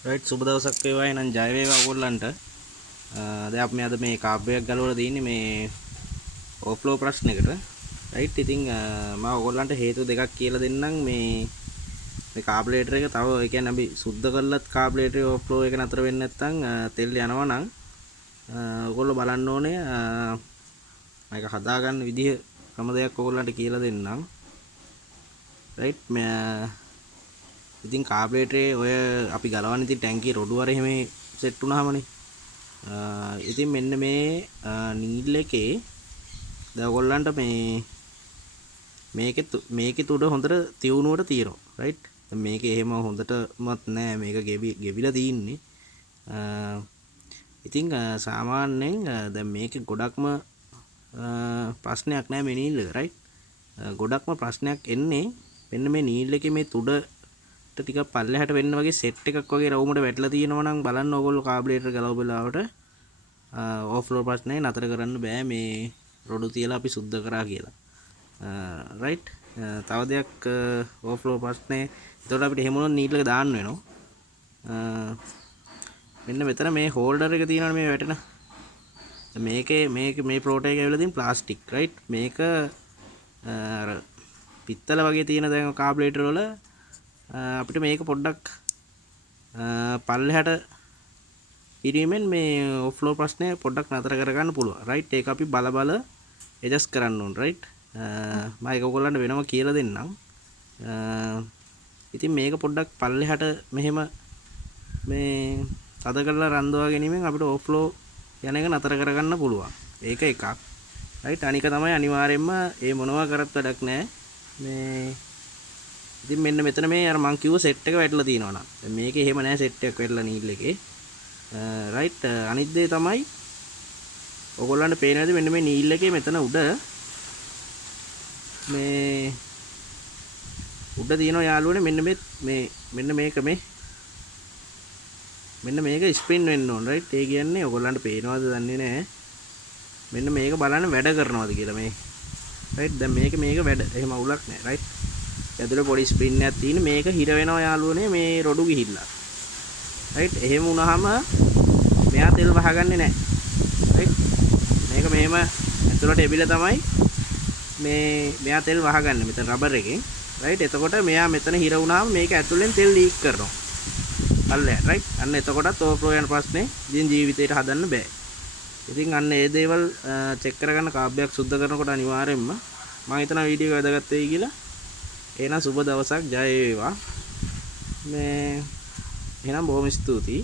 Right සුබ දවසක් වේවා එහෙනම් ජය වේවා ඔයගොල්ලන්ට. දැන් අපි අද මේ කාබ්බයක් ගලවලා තියෙන්නේ මේ ඕෆ්ලෝ ප්‍රශ්නෙකට. රයිට් ඉතින් මම ඔයගොල්ලන්ට හේතු දෙකක් කියලා දෙන්නම් මේ කාබ්ලේටර් එක තව ඒ කියන්නේ අපි සුද්ධ කළත් කාබ්ලේටරේ ඕෆ්ලෝ එක නතර වෙන්නේ නැත්නම් තෙල් යනවා නම් ඔයගොල්ලෝ බලන්න ඕනේ මේක හදාගන්න විදිහ ක්‍රම දෙකක් ඔයගොල්ලන්ට කියලා දෙන්නම්. රයිට් ඉතින් කාබ්ලේටරේ ඔය අපි ගලවන්න ඉතින් ටැංකිය රොඩු වර එහෙම සෙට් වුණාමනේ. ඉතින් මෙන්න මේ නීල් එකේ දැන් ඔයගොල්ලන්ට මේකේ තුඩ හොඳට තියුණුවට තියෙනවා. රයිට්. දැන් මේකේ එහෙම හොඳටමත් නෑ මේක ගෙවිලා තින්නේ. ඉතින් සාමාන්‍යයෙන් දැන් මේකේ ගොඩක්ම ප්‍රශ්නයක් නෑ මේ නීල් එක. රයිට්. ගොඩක්ම ප්‍රශ්නයක් එන්නේ මෙන්න මේ නීල් එකේ මේ තුඩ ටික පල්ලෙහාට වෙන්න වගේ සෙට් එකක් වගේ රවුමට වැටලා තියෙනවා නම් බලන්න ඕගොල්ලෝ කාබ්ලේටර් ගලව බලාවට ඕෆ්ලෝ ප්‍රශ්නේ නතර කරන්න බෑ මේ රොඩු තියලා අපි සුද්ධ කරා කියලා. රයිට්. තව දෙයක් ඕෆ්ලෝ ප්‍රශ්නේ එතකොට අපිට එහෙම වුණොත් නීල් එක දාන්න වෙනවා. මෙන්න මෙතන මේ හෝල්ඩර් එක තියෙනවනේ මේ වැටෙන. මේ ප්‍රෝටේ එක ඇවිල්ලා තියෙන ප්ලාස්ටික්. රයිට්. මේක අර පිත්තල වගේ තියෙන දැන් කාබ්ලේටර් වල අපිට මේක පොඩ්ඩක් පල්ලෙහාට ඉරීමෙන් මේ ඕෆ්ලෝ ප්‍රශ්නය පොඩ්ඩක් නතර කරගන්න පුළුවන්. රයිට්. ඒක අපි බල ඇඩ්ජස්ට් කරන්න ඕන. රයිට්. මම ඒක ඔයගොල්ලන්ට වෙනම කියලා දෙන්නම්. ඉතින් මේක පොඩ්ඩක් පල්ලෙහාට මෙහෙම මේ තද කරලා රන්දවා ගැනීමෙන් අපිට ඕෆ්ලෝ යන එක නතර කරගන්න පුළුවන්. ඒක එකක්. රයිට්. අනික තමයි අනිවාර්යයෙන්ම මේ මොනවා කරත් වැඩක් නැහැ. මේ ඉතින් මෙන්න මෙතන මේ අර මං කිව්ව සෙට් එක වැටලා තියෙනවා නම් දැන් මේකේ එහෙම නැහැ සෙට් එකක් වැටලා නීල් එකේ. රයිට්. අනිත් දේ තමයි ඔයගොල්ලන්ට පේන විදිහ මෙන්න මේ නීල් එකේ මෙතන උඩ තියෙනවා යාළුවනේ මෙන්න මේක ස්පින් වෙන්න ඕන. රයිට්. ඒ කියන්නේ ඔයගොල්ලන්ට පේනවද දන්නේ නැහැ. මෙන්න මේක බලන්න වැඩ කරනවද කියලා මේ. රයිට්. දැන් මේක වැඩ එහෙම අවුලක් නැහැ. රයිට්. ඇතුලේ පොඩි ස්ප්‍රින් එකක් තියෙන මේක හිර වෙනවා යාළුවනේ මේ රොඩු ගිහිල්ලා. රයිට්. එහෙම වුණාම මෙයා තෙල් වහගන්නේ නැහැ. රයිට්. මේක මෙහෙම ඇතුලට එබිලා තමයි මෙයා තෙල් වහගන්නේ මෙතන රබර් එකෙන්. රයිට්. එතකොට මෙයා මෙතන හිර වුණාම මේක ඇතුලෙන් තෙල් ලීක් කරනවා. පල්ලෙහාට. රයිට්. අන්න එතකොටත් ඕෆ්ලෝ යන ප්‍රශ්නේ ඉතින් ජීවිතේට හදන්න බෑ. ඉතින් අන්න ඒ දේවල් චෙක් කරගන්න කාබ්බයක් සුද්ධ කරනකොට අනිවාර්යයෙන්ම මම හිතනවා වීඩියෝ එක වැදගත් වෙයි කියලා. එහෙනම් සුබ දවසක් ජය වේවා. එහෙනම් බොහොම ස්තුතියි.